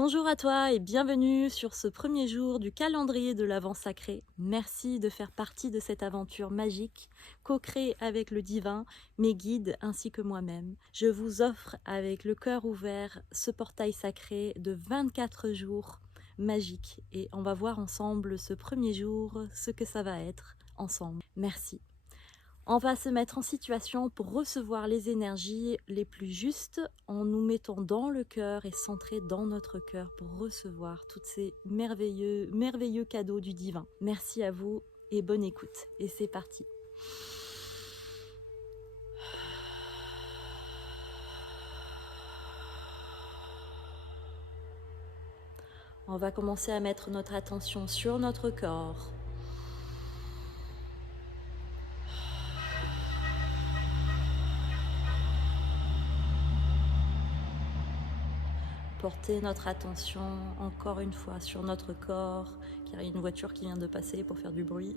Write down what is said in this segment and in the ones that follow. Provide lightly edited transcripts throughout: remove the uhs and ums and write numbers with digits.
Bonjour à toi et bienvenue sur ce premier jour du calendrier de l'Avent sacré. Merci de faire partie de cette aventure magique, co-créée avec le divin, mes guides ainsi que moi-même. Je vous offre avec le cœur ouvert ce portail sacré de 24 jours magiques et on va voir ensemble ce premier jour ce que ça va être ensemble. Merci. On va se mettre en situation pour recevoir les énergies les plus justes en nous mettant dans le cœur et centrés dans notre cœur pour recevoir tous ces merveilleux cadeaux du divin. Merci à vous et bonne écoute. Et c'est parti. On va commencer à mettre notre attention sur notre corps. Porter notre attention encore une fois sur notre corps, car il y a une voiture qui vient de passer pour faire du bruit.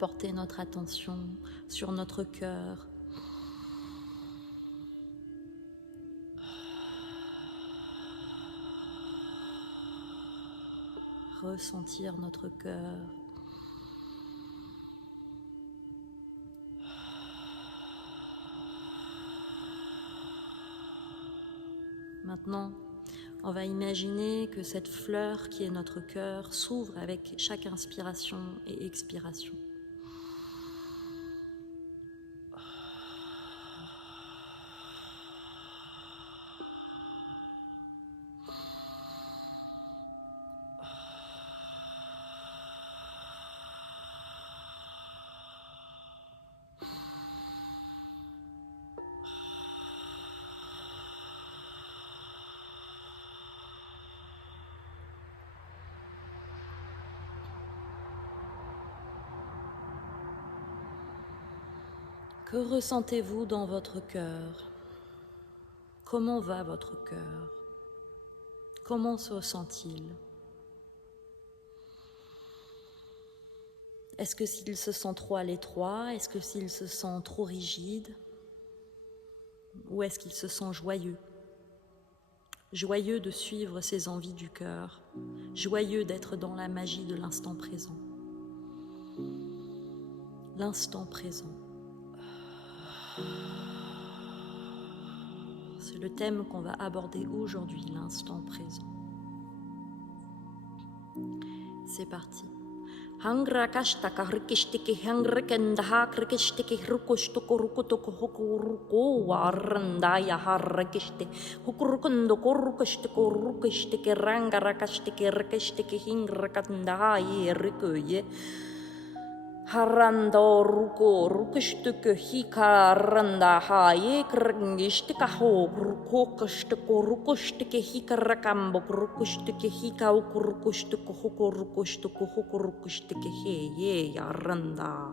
Porter notre attention sur notre cœur. Ressentir notre cœur. Maintenant, on va imaginer que cette fleur qui est notre cœur s'ouvre avec chaque inspiration et expiration. Que ressentez-vous dans votre cœur? Comment va votre cœur? Comment se ressent-il? Est-ce que s'il se sent trop à l'étroit? Est-ce que s'il se sent trop rigide? Ou est-ce qu'il se sent joyeux? Joyeux de suivre ses envies du cœur, joyeux d'être dans la magie de l'instant présent. L'instant présent. C'est le thème qu'on va aborder aujourd'hui, l'instant présent. C'est parti. Hangrakashtaka rikishtiki hangrikendaha krikishtiki rukushtuku rukutoko hokuruko warandaya harrakishti hukurukundoko rukushtuku rukishtiki rangarakashtiki rikishtiki hingrakandaha rikuye Harando ruko rukishtuku hika randa haye krangishtika ho rukokushtuku rukushtiki hika rakambo rukushtiki hika ukurukushtuku hukurukushtiki heye yaranda.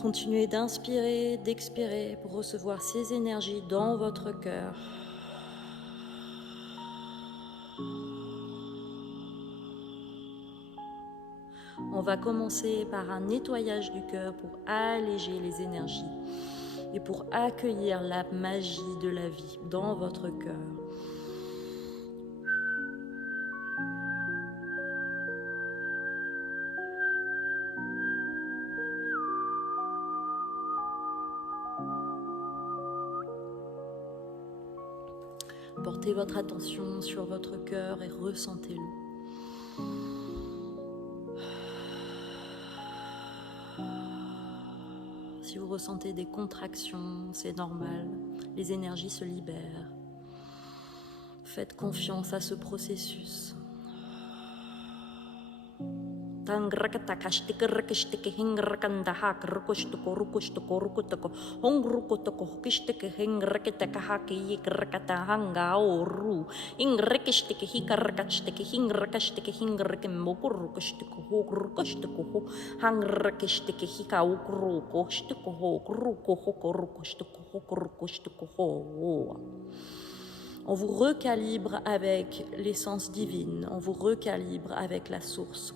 Continuez d'inspirer, d'expirer pour recevoir ces énergies dans votre cœur. On va commencer par un nettoyage du cœur pour alléger les énergies et pour accueillir la magie de la vie dans votre cœur. Portez votre attention sur votre cœur et ressentez-le. Si vous ressentez des contractions, c'est normal, les énergies se libèrent. Faites confiance à ce processus. Tangrakatakaштики rikishtiki hingrakandahak rukushtuku rukushtuku rukutoko hongrukutoko hukishtiki hingrakatahaki yikrakatahanga oru ingrikishtiki hikarakashtiki hingrakashtiki hingrakimbukurukushtuku hukrukushtuku hangrakishtiki hikaukrukushtuku hukruku hukurukushtuku hukurukushtuku ho. On vous recalibre avec l'essence divine, on vous recalibre avec la source.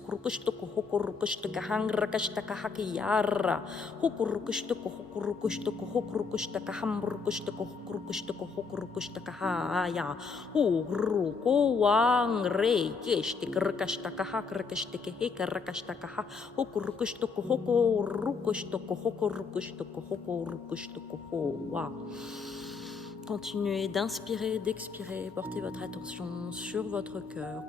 Continuez d'inspirer, d'expirer, portez votre attention sur votre cœur.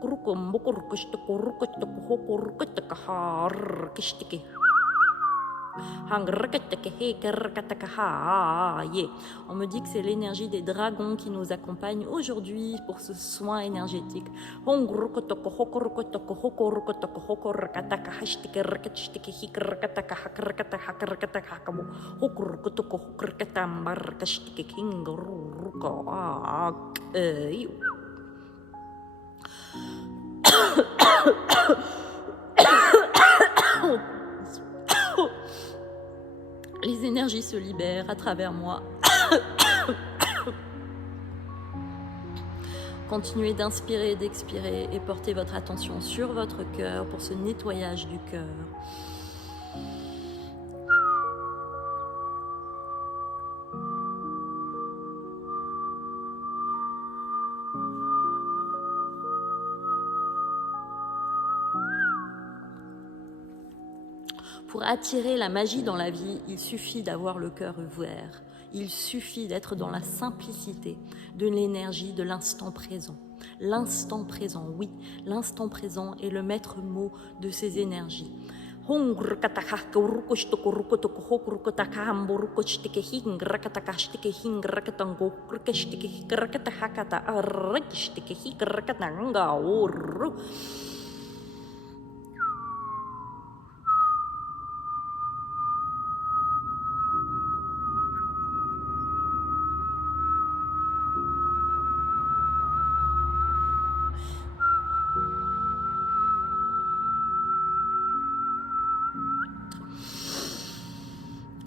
On me dit que c'est l'énergie des dragons qui nous accompagne aujourd'hui pour ce soin énergétique. Les énergies se libèrent à travers moi. Continuez d'inspirer, d'expirer et portez votre attention sur votre cœur pour ce nettoyage du cœur. Pour attirer la magie dans la vie, il suffit d'avoir le cœur ouvert. Il suffit d'être dans la simplicité de l'énergie de l'instant présent. L'instant présent, oui, l'instant présent est le maître mot de ces énergies.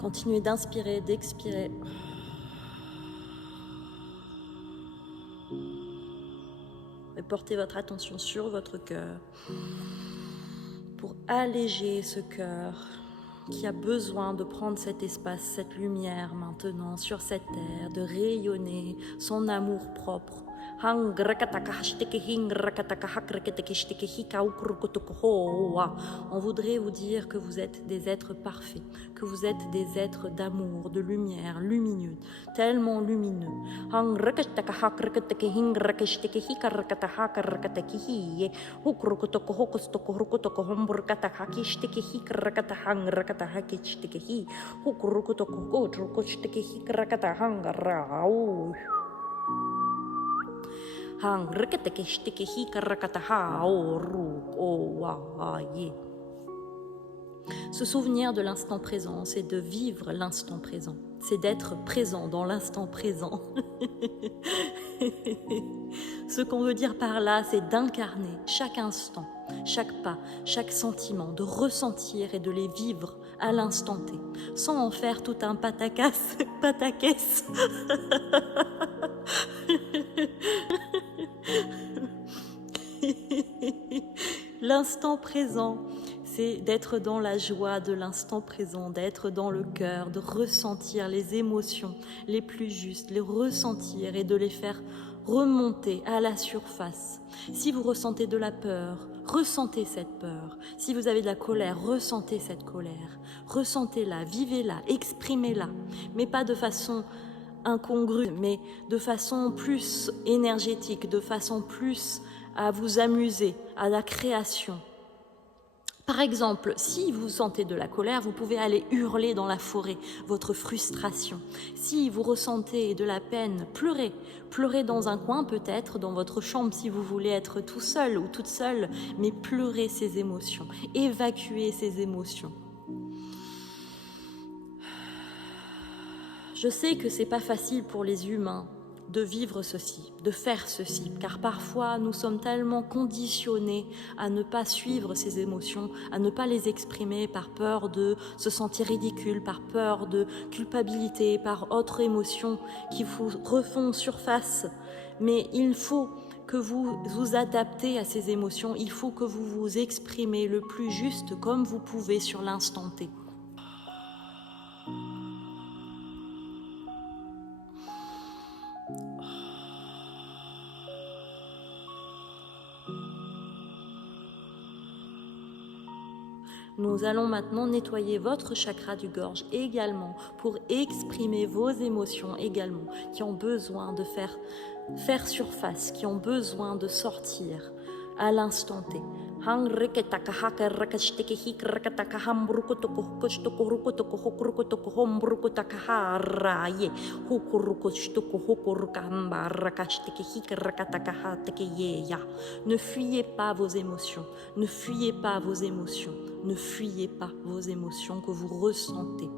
Continuez d'inspirer, d'expirer. Et portez votre attention sur votre cœur pour alléger ce cœur qui a besoin de prendre cet espace, cette lumière maintenant sur cette terre, de rayonner son amour propre. On voudrait vous dire que vous êtes des êtres parfaits, que vous êtes des êtres d'amour, de lumière, lumineux, tellement lumineux. Se souvenir de l'instant présent, c'est de vivre l'instant présent, c'est d'être présent dans l'instant présent. Ce qu'on veut dire par là, c'est d'incarner chaque instant, chaque pas, chaque sentiment, de ressentir et de les vivre à l'instant T, sans en faire tout un pataquès. L'instant présent, c'est d'être dans la joie de l'instant présent, d'être dans le cœur, de ressentir les émotions les plus justes, les ressentir et de les faire remonter à la surface. Si vous ressentez de la peur, ressentez cette peur. Si vous avez de la colère, ressentez cette colère. Ressentez-la, vivez-la, exprimez-la, mais pas de façon incongrue, mais de façon plus énergétique, de façon plus à vous amuser, à la création. Par exemple, si vous sentez de la colère, vous pouvez aller hurler dans la forêt votre frustration. Si vous ressentez de la peine, pleurez. Pleurez dans un coin peut-être, dans votre chambre si vous voulez être tout seul ou toute seule, mais pleurez ces émotions, évacuez ces émotions. Je sais que c'est pas facile pour les humains de vivre ceci, de faire ceci, car parfois nous sommes tellement conditionnés à ne pas suivre ces émotions, à ne pas les exprimer par peur de se sentir ridicule, par peur de culpabilité, par autres émotions qui vous refont surface. Mais il faut que vous vous adaptez à ces émotions, il faut que vous vous exprimez le plus juste comme vous pouvez sur l'instant T. Nous allons maintenant nettoyer votre chakra du gorge également pour exprimer vos émotions également qui ont besoin de faire surface, qui ont besoin de sortir à l'instant T. Ne fuyez pas vos émotions, ne fuyez pas vos émotions, ne fuyez pas vos émotions que vous ressentez.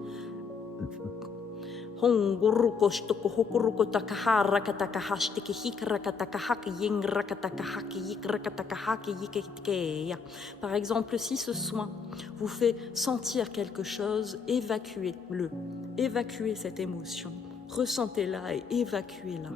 Par exemple, si ce soin vous fait sentir quelque chose, évacuez-le, évacuez cette émotion. Ressentez-la et évacuez-la.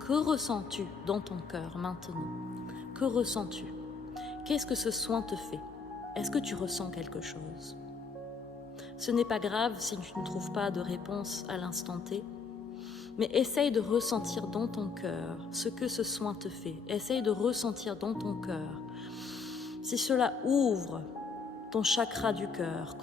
Que ressens-tu dans ton cœur maintenant? Que ressens-tu? Qu'est-ce que ce soin te fait? Est-ce que tu ressens quelque chose? Ce n'est pas grave si tu ne trouves pas de réponse à l'instant T, mais essaye de ressentir dans ton cœur ce que ce soin te fait. Essaye de ressentir dans ton cœur si cela ouvre ton chakra du cœur.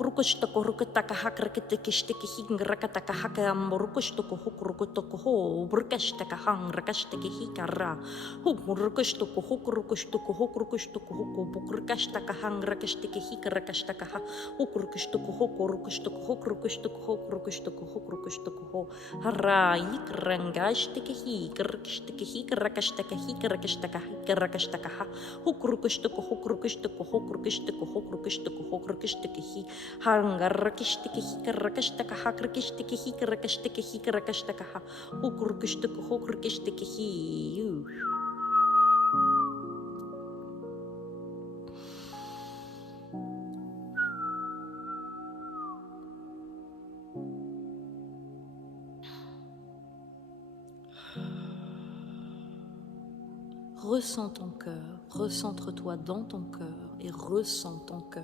Ressens ton cœur, recentre-toi dans ton cœur et ressens ton cœur.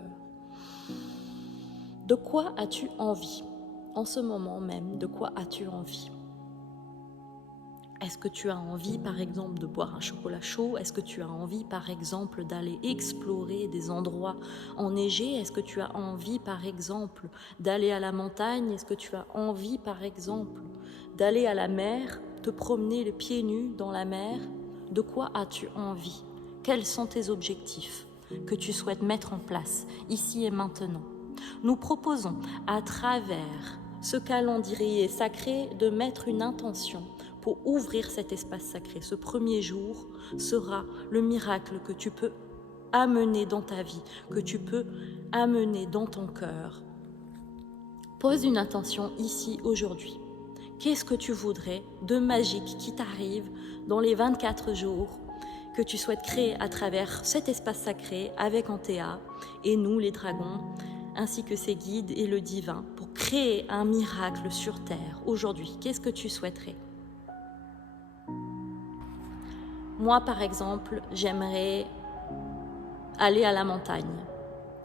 De quoi as-tu envie? En ce moment même, de quoi as-tu envie? Est-ce que tu as envie, par exemple, de boire un chocolat chaud? Est-ce que tu as envie, par exemple, d'aller explorer des endroits enneigés? Est-ce que tu as envie, par exemple, d'aller à la montagne? Est-ce que tu as envie, par exemple, d'aller à la mer, te promener les pieds nus dans la mer? De quoi as-tu envie? Quels sont tes objectifs que tu souhaites mettre en place ici et maintenant? Nous proposons à travers ce calendrier sacré de mettre une intention pour ouvrir cet espace sacré. Ce premier jour sera le miracle que tu peux amener dans ta vie, que tu peux amener dans ton cœur. Pose une intention ici, aujourd'hui. Qu'est-ce que tu voudrais de magique qui t'arrive dans les 24 jours que tu souhaites créer à travers cet espace sacré avec Antea et nous, les dragons, ainsi que ses guides et le divin, pour créer un miracle sur Terre aujourd'hui? Qu'est-ce que tu souhaiterais? Moi, par exemple, j'aimerais aller à la montagne.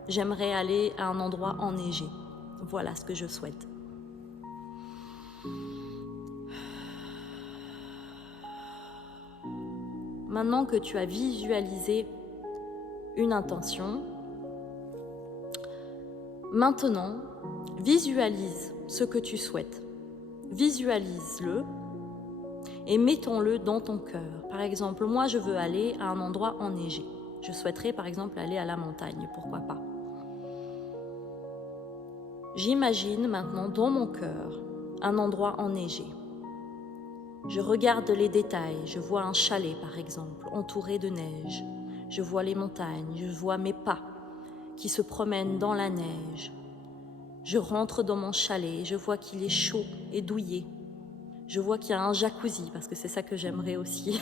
J'aimerais aller à un endroit enneigé. Voilà ce que je souhaite. Maintenant que tu as visualisé une intention, maintenant, visualise ce que tu souhaites. visualise-le et mettons-le dans ton cœur. Par exemple, moi je veux aller à un endroit enneigé. Je souhaiterais par exemple aller à la montagne, pourquoi pas. J'imagine maintenant dans mon cœur un endroit enneigé. Je regarde les détails, je vois un chalet par exemple, entouré de neige. Je vois les montagnes, je vois mes pas qui se promènent dans la neige. Je rentre dans mon chalet, je vois qu'il est chaud et douillet. Je vois qu'il y a un jacuzzi, parce que c'est ça que j'aimerais aussi,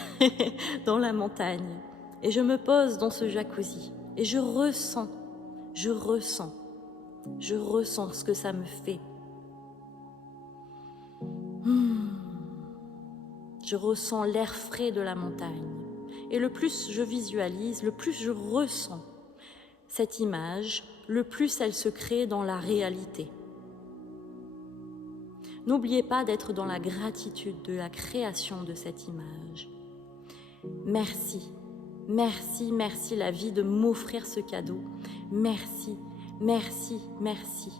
dans la montagne. Et je me pose dans ce jacuzzi et je ressens ce que ça me fait. Je ressens l'air frais de la montagne. Et le plus je visualise, le plus je ressens cette image, le plus elle se crée dans la réalité. N'oubliez pas d'être dans la gratitude de la création de cette image. Merci, merci, merci la vie de m'offrir ce cadeau. Merci, merci, merci.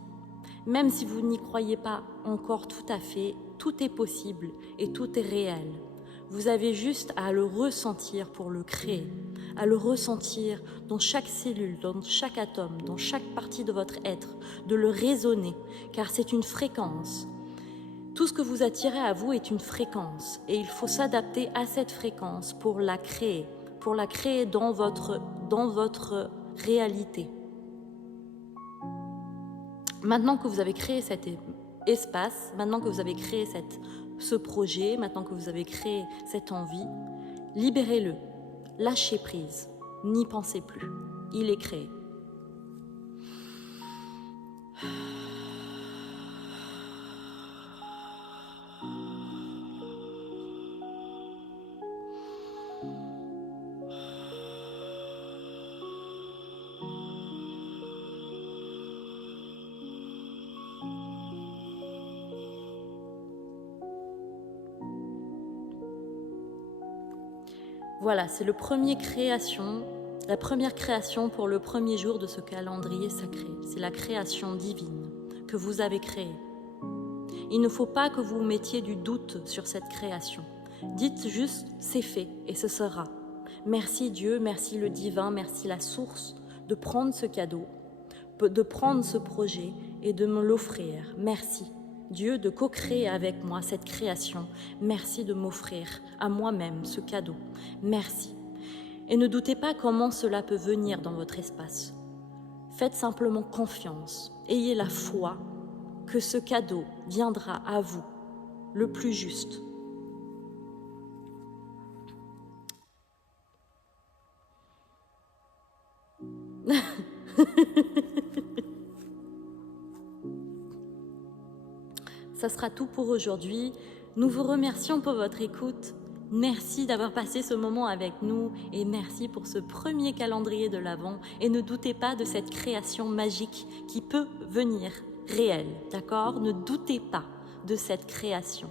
Même si vous n'y croyez pas encore tout à fait, tout est possible et tout est réel. Vous avez juste à le ressentir pour le créer, à le ressentir dans chaque cellule, dans chaque atome, dans chaque partie de votre être, de le raisonner, car c'est une fréquence. Tout ce que vous attirez à vous est une fréquence et il faut s'adapter à cette fréquence pour la créer dans votre réalité. Maintenant que vous avez créé cet espace, maintenant que vous avez créé ce projet, maintenant que vous avez créé cette envie, libérez-le, lâchez prise, n'y pensez plus, il est créé. Voilà, c'est la première création pour le premier jour de ce calendrier sacré. C'est la création divine que vous avez créée. Il ne faut pas que vous mettiez du doute sur cette création. Dites juste, c'est fait et ce sera. Merci Dieu, merci le divin, merci la source de prendre ce cadeau, de prendre ce projet et de me l'offrir. Merci. Dieu, de co-créer avec moi cette création. Merci de m'offrir à moi-même ce cadeau. Merci. Et ne doutez pas comment cela peut venir dans votre espace. Faites simplement confiance. Ayez la foi que ce cadeau viendra à vous, le plus juste. Ça sera tout pour aujourd'hui. Nous vous remercions pour votre écoute. Merci d'avoir passé ce moment avec nous et merci pour ce premier calendrier de l'Avent. Et ne doutez pas de cette création magique qui peut venir réelle, d'accord ? Ne doutez pas de cette création.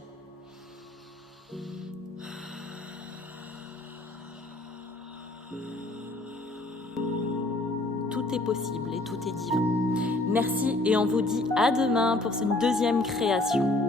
Tout est possible et tout est divin. Merci et on vous dit à demain pour une deuxième création.